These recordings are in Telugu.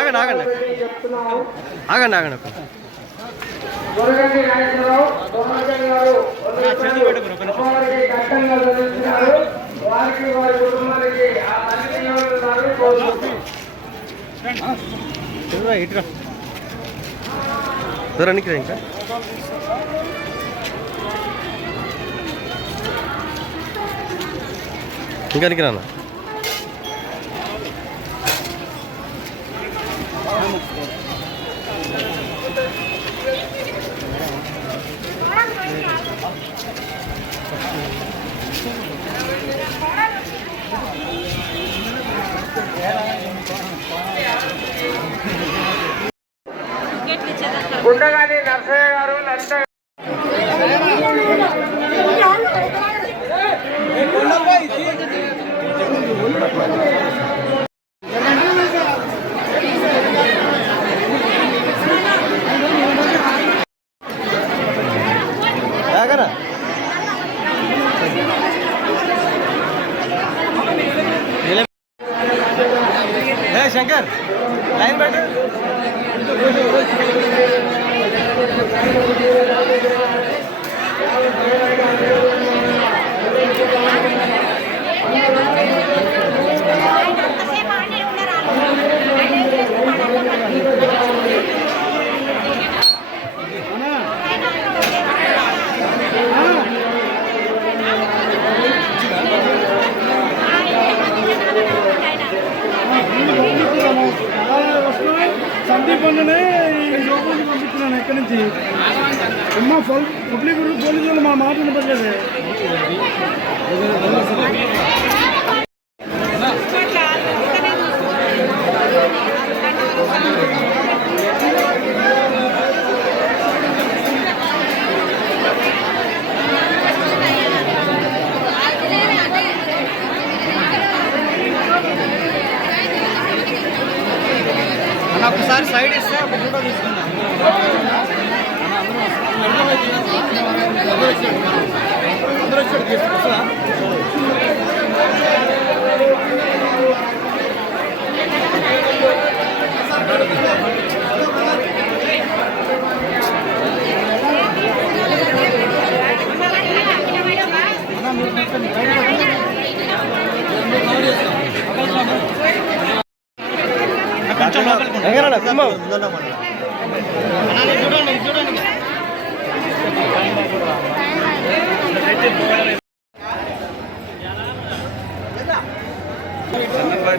ఆగండి ఆగండి ఆగండి ఆగండి దొరగండి నాయకురావు గారు వారికి వారి కుటుంబానికి ఆ ఇటురా దూరానికి ఇంకా ఇంకా రానా గుండగాని నర్సయ్య గారు లలిత శంకర్ లైన్ పెట్టు సందీప్ అన్ననే లోపలికి పంపిస్తున్నాను ఎక్కడి నుంచి అమ్మ పబ్లిక్ పోలీసులు మా మాట వినపడలేదు. ఒకసారి సైడ్ ఇస్తే ఒక ఫోటో తీసుకుందాం.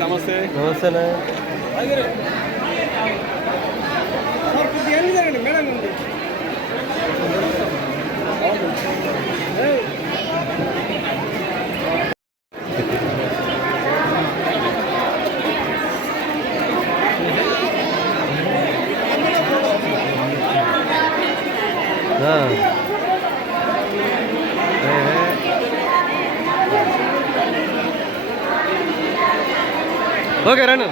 నమస్తే నమస్తేనా మేడం ఓకే రండి.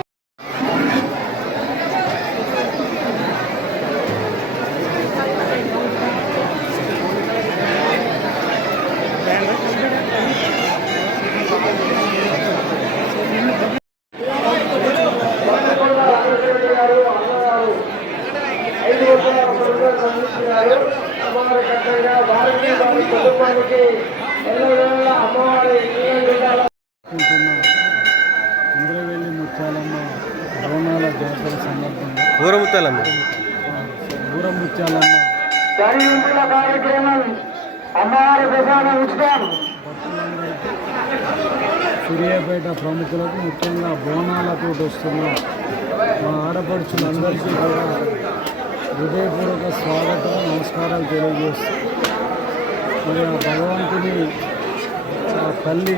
ఇంద్రవెల్లి ముత్యాలమ్మ బోనాల జాతర సందర్భంగా ఊరముత్యాలమ్మ కార్యక్రమం అమ్మవారి ప్రధాన ఉచితం సూర్యాపేట ప్రముఖులకు ముఖ్యంగా బోనాలతో వస్తున్న మా ఆడపడుచులందరికీ కూడా హృదయపూర్వక స్వాగతం నమస్కారాలు తెలియజేస్తూ మరి ఆ భగవంతుని తల్లి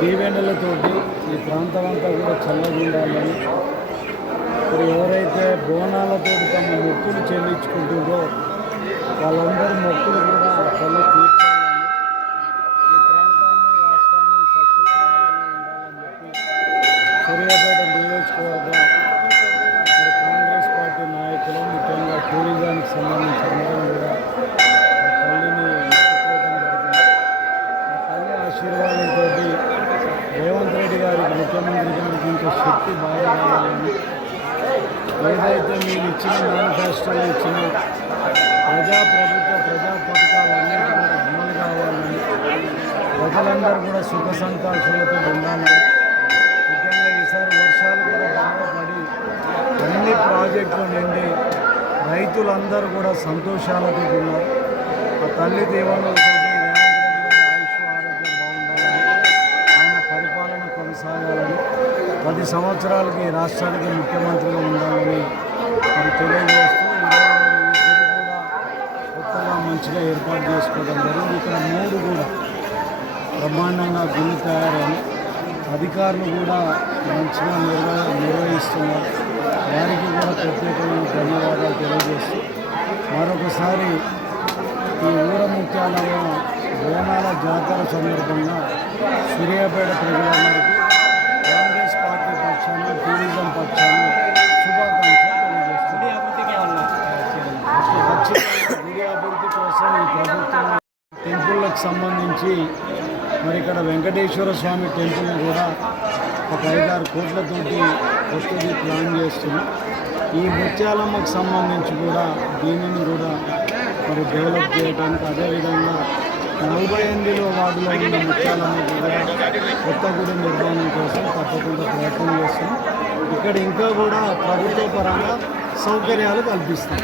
దీవెనలతోటి ఈ ప్రాంతం అంతా కూడా చల్లగా ఉండాలని మరి ఎవరైతే బోనాలతో తమ మొక్కులు చెల్లించుకుంటుందో వాళ్ళందరి మొక్కులు కూడా తల్లి తీర్చాలని ఈ ప్రాంతాన్ని రాష్ట్రాన్ని సస్యశ్యామలంగా ఉండాలని చెప్పి సూర్యాపేట నియోజకవర్గ మరి కాంగ్రెస్ పార్టీ నాయకులు ముఖ్యంగా టూరిజానికి సంబంధించిన అందరం కూడా తల్లిని మొక్కుకోవడం జరిగింది. ఆ తల్లి ఆశీర్వాదంతో రేవంత్ రెడ్డి గారికి ముఖ్యమంత్రి గారికి ఇంకా శక్తి బాగా రావాలని, ఏదైతే మీరు ఇచ్చిన మేనిఫెస్టోలో ఇచ్చిన ప్రజా పథకాలన్నింటి కూడా అమలు కావాలని, ప్రజలందరూ కూడా సుఖ సంతోషాలతో ఉండాలని, ముఖ్యంగా ఈసారి వర్షాలు కూడా బాగా పడి అన్ని ప్రాజెక్టులు నిండి రైతులందరూ కూడా సంతోషాలతో ఉన్నారు. ఆ తల్లి దీవెనలతో రేవంత్ రెడ్డి గారి ఆయుష్ ఆరోగ్యం బాగుండాలని, ఆయన పరిపాలన కొనసాగాలని, 10 సంవత్సరాలకి ఈ రాష్ట్రానికి ముఖ్యమంత్రిగా ఉండాలని మరి తెలియజేస్తూ ఈ గుడి కూడా కొత్తగా మంచిగా ఏర్పాటు చేసుకోవడం జరిగింది. ఇక్కడ 3 కూడా బ్రహ్మాండంగా గుళ్ళు తయారైన అధికారులు కూడా మంచిగా నిర్వహిస్తున్నారు. వారికి కూడా ప్రత్యేకమైన ధన్యవాదాలు తెలియజేస్తూ మరొకసారి ఈ ఊర ముత్యాలమ్మ బోనాల జాతర సందర్భంగా సూర్యాపేట ప్రజలందరికీ కాంగ్రెస్ పార్టీ పక్షాన, టూరిజం పక్షాన శుభాకాంక్షలు తెలియజేస్తుంది. ఖచ్చితంగా గుడి అభివృద్ధి కోసం ఈ ప్రభుత్వం టెంపుల్లకు సంబంధించి మరి ఇక్కడ వెంకటేశ్వర స్వామి టెంపుల్ని కూడా ఒక 5-6 కోట్లతోటి కొత్తది ప్లాన్ చేస్తున్నాం. ఈ ముత్యాలమ్మకు సంబంధించి కూడా దీనిని కూడా మరి డెవలప్ చేయడానికి, అదేవిధంగా 48వ వార్డులో ఉన్న ముత్యాలమ్మకు కూడా కొత్త గుడి నిర్మాణం కోసం తప్పకుండా ప్రయత్నం చేస్తున్నాం. ఇక్కడ ఇంకా కూడా ప్రభుత్వ పరంగా సౌకర్యాలు కల్పిస్తాం.